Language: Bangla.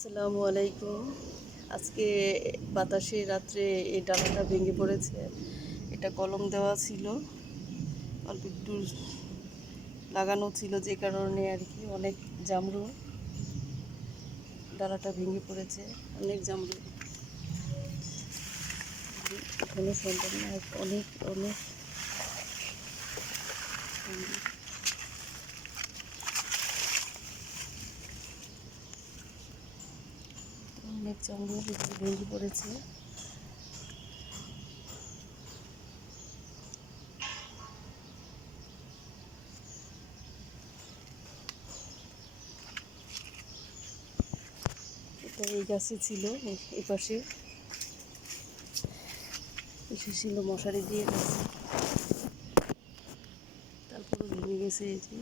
আসসালামু আলাইকুম। আজকে বাতাসে রাত্রে এই ডালাটা ভেঙে পড়েছে। এটা কলম দেওয়া ছিল, অল্প একটু লাগানো ছিল, যে কারণে আর কি অনেক জামরুল, ডালাটা ভেঙে পড়েছে। অনেক জামরুল এখনো সম্ভব না, অনেক অনেক অনেক জামরুল ভেঙে পড়েছে। এটা এই গাছে ছিল, এই পাশে এসে ছিল, মশারি দিয়ে গেছে, তারপরে ভেঙে গেছে। এই যে